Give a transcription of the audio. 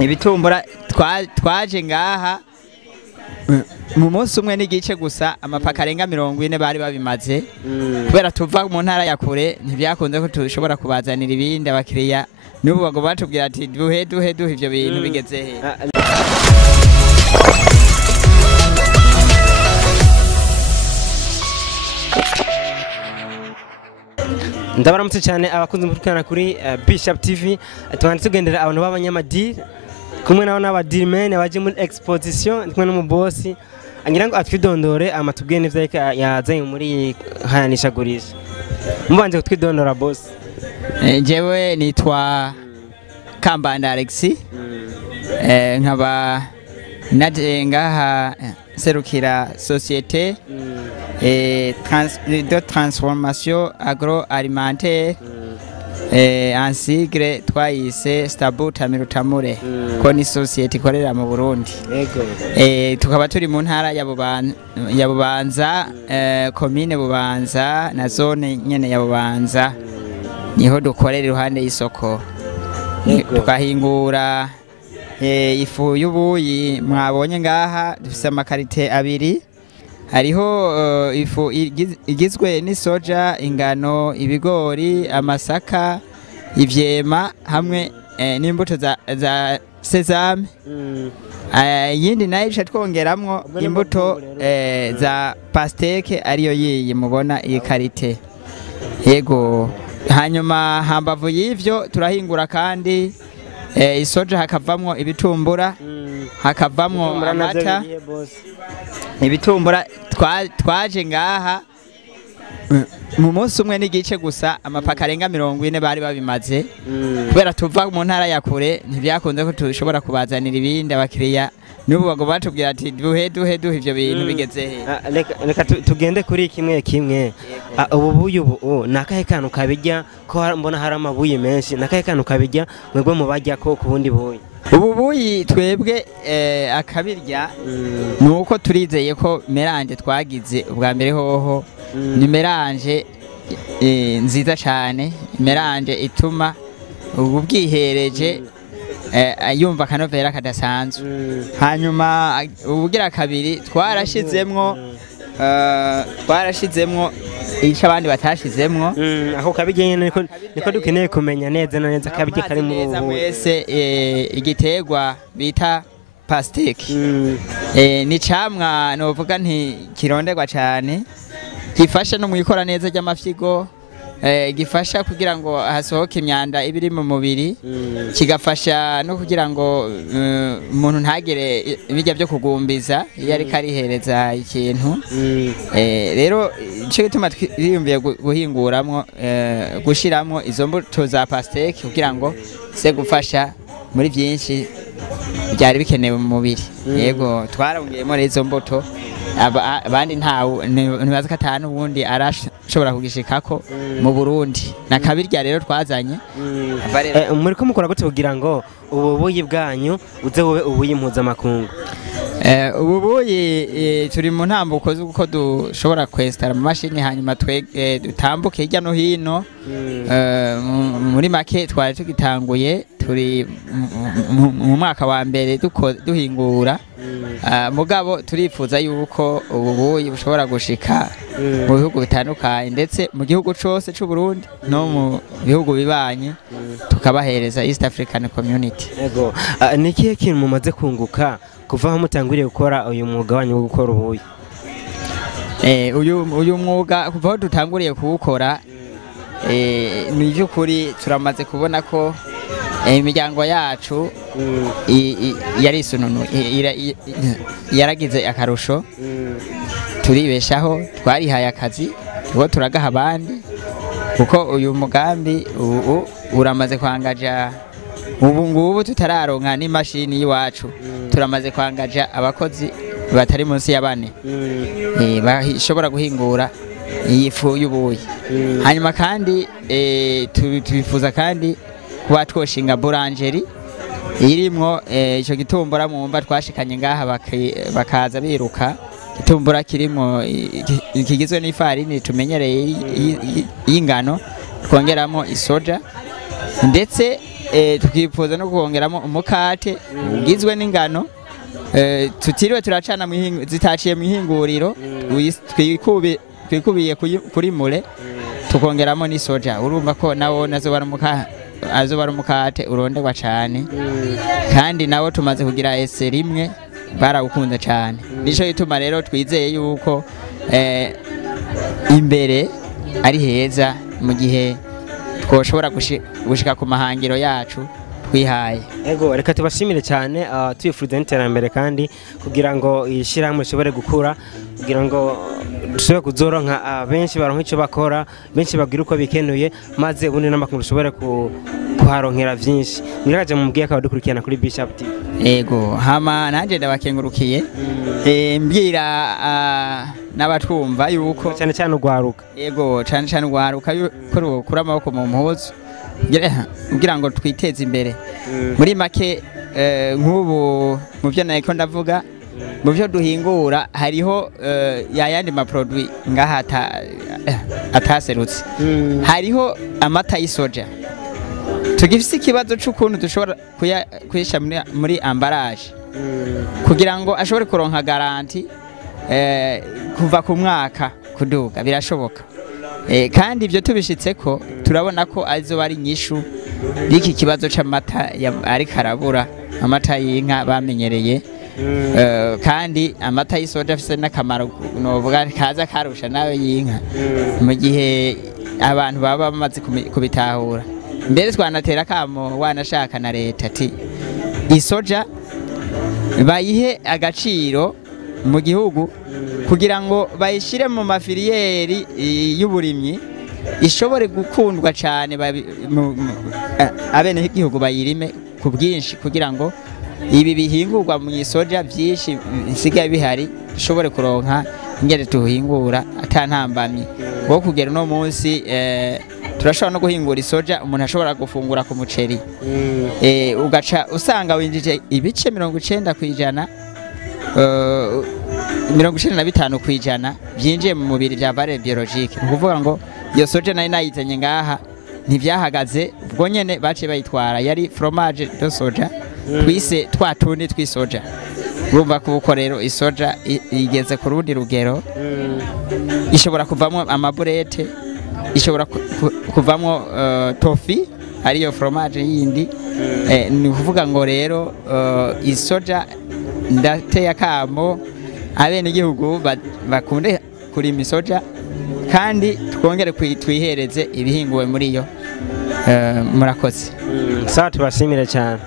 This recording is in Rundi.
ibitumbura twaje ngaha mu munsi umwe n'igice gusa amapaka arenga 40 bari babimaze kubera tuva mu ntara ya kure ntibyakunze ko tushobora kubazanira ibindi abakiriya n'ubu bago batubwira ati duhe ivyo bintu bigeze he. Ndabaramutse cyane abakunze mukurikirana kuri Bishop TV twandi tugendera abantu b'abanyamadiri kumwe nabo n'abadirmen baje muri exposition kumwe n'umubosi angira ngo atwidondore amatubwiye nivyo yazanye muri hayanisha gurisha mubanje kutwidondora boss. Jewe nitwa Kambanda Alexi nkaba najenga serukira société de transformation agroalimentaire en sigle twayise tamira utamure ko ni société ikorera mu Burundi. Tukaba turi mu ntara ya Bubanza commune Bubanza na zone nyene ya Bubanza niho dukorera iruhande y'isoko tukahingura ifu y'ubuyi mwabonye ngaha dufise amakarite abiri hariho ifu igizwe n'isoja ingano ibigori amasaka ivyema hamwe n'imbuto za sesame yindi nayo twongeramwo imbuto za pasteke ariyo yiyi mubona iyi karite yego. Hanyuma hambavu y'ivyo turahingura kandi isoja hakavamwo ibitumbura hakavamwo amata. Ibitumbura twaje ngaha mu munsi umwe n'igice gusa amapaka arenga 40 bari babimaze kubera tuva mu ntara ya kure ntibyakunze ko tushobora kubazanira ibindi abakiriya n'ubu bago batubwira ati duhe ivyo bintu bigeze he. Reka tugende kuri kimwe ubuyi ubu nakahe kantu kabijya ko mbona hari amabuye menshi nakahe kantu kabijya mwebwe mubajya ko kubundi buyi ubuyi twebwe akabirya nuko turizeye ko melange twagize ubwa mbere hoho ni melange nziza cyane melange ituma ubwihereje yumva kanovera kadasanzwe. Hanyuma ubugira kabiri twarashizemwo ico abandi batashizemwo aho kabijye niko dukeneye kumenya neza kabijye kari mu mwese igitegwa bita pasteke ni camwa novuga nti kironderwa cyane gifasha no mwikora neza ry'amafyigo gifasha kugira ngo hasohoke imyanda ibiri mu mubiri kigafasha no kugira ngo umuntu ntagire ibijya byo kugumbiza iyo ari karihereza ikintu rero cyo gituma twiyumviye guhinguramwo gushiramwo izo mbuto za pasteke kugira ngo se gufasha muri byinshi byari bikenewe mu mubiri yego twarongeyemo izo mbuto abandi ntibazi ko atanu ubundi arashobora kugishikako mu Burundi nakabirya rero twazanye muri ko mukora gute kugira ngo ubuyi bwanyu uze bube ubuyi mpuzamakungu. Ubuyi turi mu ntambuko z'uko dushobora kwestara mu mashini hanyuma dutambuke hirya no hino muri make twari tugitanguye turi mu mwaka wa mbere duhingura mugabo turifuza yuko ubuyi bushobora gushika mu bihugu bitandukanye ndetse mu gihugu cyose cy'u Burundi no mu bihugu bibanye tukabahereza East African Community. Yego nikihe kintu mumaze kunguka kuva aho mutanguriye gukora uyu mwuga wanyu wo gukora ubuyi? Uyu mwuga kuva aho dutanguriye kuwukora ni by'ukuri turamaze kubona ko imiryango yacu yari sununu yaragize akarusho turibeshaho twarihaye akazi tuko turagaha abandi kuko uyu mugambi uramaze kwangaja ubu ngubu tutararonka n'imashini y'iwacu turamaze kwangaja abakozi batari munsi ya 4 bashobora guhingura iyi fu y'ubuyi. Hanyuma kandi tubifuza kandi kuba twoshinga boulangerie irimwo ico gitumbura mwumva twashikanye ngaha bakaza biruka gitumbura kirimo kigizwe n'ifarini tumenyereye y'ingano twongeramo isoja ndetse tukifuza no kongeramo umukate ugizwe n'ingano tutiriwe turacana zitaciye mu ihinguriro twikubiye kuri mure tukongeramo n'isoja urumva ko nawo azoba umukate uronderwa cyane kandi nawo tumaze kugira ese rimwe barawukunze cyane nico gituma rero twizeye yuko imbere ari heza mu gihe twoshobora gushika ku mahangiro yacu twihaye. Ego reka tubashimire cyane twifuriza n'iterambere kandi kugira ngo ishyirahamwe rishobore gukura kugira ngo dushobore kuzoronka benshi baronka icyo bakora benshi babwira uko bikenuye maze ubundi n'amakuru dushobore kuharonkera byinshi mwiraje mubwiye akaba dukurikirana kuri Bishop TV. Ego hama nanje ndabakengurukiye mbwira n'abatwumva yuko cyane cyane ugwaruka. Ego cyane ugwaruka yuko kuri amaboko mu mpuzu kugira ngo twiteze imbere muri make nk'ubu mu byo nako ndavuga mu byo duhingura hariho yayandi ma produit ngaha ataserutse hariho amata y'isoja tugifise ikibazo cy'ukuntu dushobora kuyisha muri ambalage kugira ngo ashobore kuronka garanti kuva ku mwaka kuduga birashoboka kandi ibyo tubishitse ko turabona ko azo bari nyishu y'iki kibazo c'amata ari karabura amata y'inka bamenyereye kandi amata y'isoja afise n'akamaro novuga kaza karusha nawe y'inka mu gihe abantu baba bamaze kubitahura mbere twanatera kamo wanashaka na leta ati isoja bayihe agaciro mu gihugu kugira ngo bayishire mu mafiliyeri y'uburimyi ishobore gukundwa cyane abene igihugu bayirime ku bwinshi kugira ngo ibi bihingurwa mu isoja byinshi bisigaye bihari ishobore kuronka ingere tuhingura atantambamye bo kugera no munsi turashobora no guhingura isoja umuntu ashobora gufungura ku muceri ugaca usanga winjije ibice 90% 95% byinjiye mu mubiri bya valeur biologique ukuvuga ngo iyo soja nayo nayizanye ngaha ntibyahagaze ubwo nyene baciye bayitwara yari fromage de soja twise twatundi twisoja urumva ko rero isoja igeze ku rundi rugero ishobora kuvamo amaburete ishobora kuvamo tofi ariyo fromage yindi ni kuvuga ngo rero isoja ndateye akamo abene igihugu bakunde kurima isoja kandi twongere twihereze ibihinguwe muri yo murakoze. Sawa tubashimire cyane.